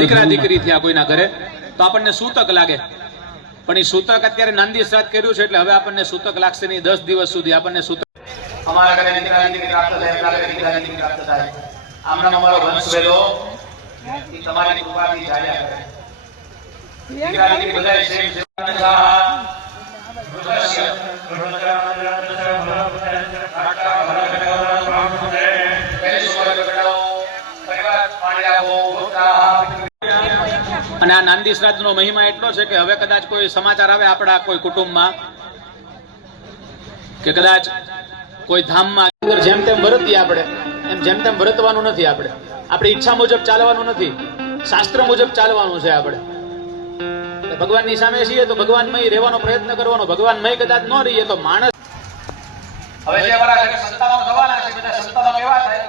દીકરા દીકરી થયા કોઈના ઘરે તો આપણને સૂતક લાગે, પણ એ સૂતક અત્યારે નાંદી શ્રાદ્ધ કર્યું છે એટલે હવે આપણને સૂતક લાગશે નહીં. 10 દિવસ સુધી આપણને સૂતક અમારા ઘરે દીકરા દીકરી પ્રાપ્ત થાય, આપણા ઘરે દીકરા દીકરી પ્રાપ્ત થાય. આમનો અમારો વંશ વેલો એ તમારી કૃપાથી ચાલ્યા કરે. દીકરા દીકરી બધાય સેમ સેમ અને આ નાંદી શ્રાદ્ધ નો મહિમા એટલો છે કે હવે કદાચ કોઈ સમાચાર આવે આપણા કોઈ કુટુંબમાં કે કદાચ કોઈ ધામમાં જેમ તેમ વર્તીએ આપણે, એમ જેમ તેમ વર્તવાનું નથી. આપણે આપણી ઈચ્છા મુજબ ચાલવાનું નથી, શાસ્ત્ર મુજબ ચાલવાનું છે. આપણે ભગવાનની સામે છીએ તો ભગવાનમય રહેવાનો પ્રયત્ન કરવાનો. ભગવાનમય કદાચ ન રહીએ તો માણસ. હવે જે અમારા ઘરે સંતાનો થવાના છે, બધા સંતાનો કેવા થાય?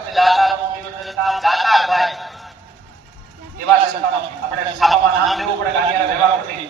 દાતાર થાય. એવા સંતાનો આપણે છાપામાં નામ લેવું પડે, ગાંધીના વ્યવહાર નથી.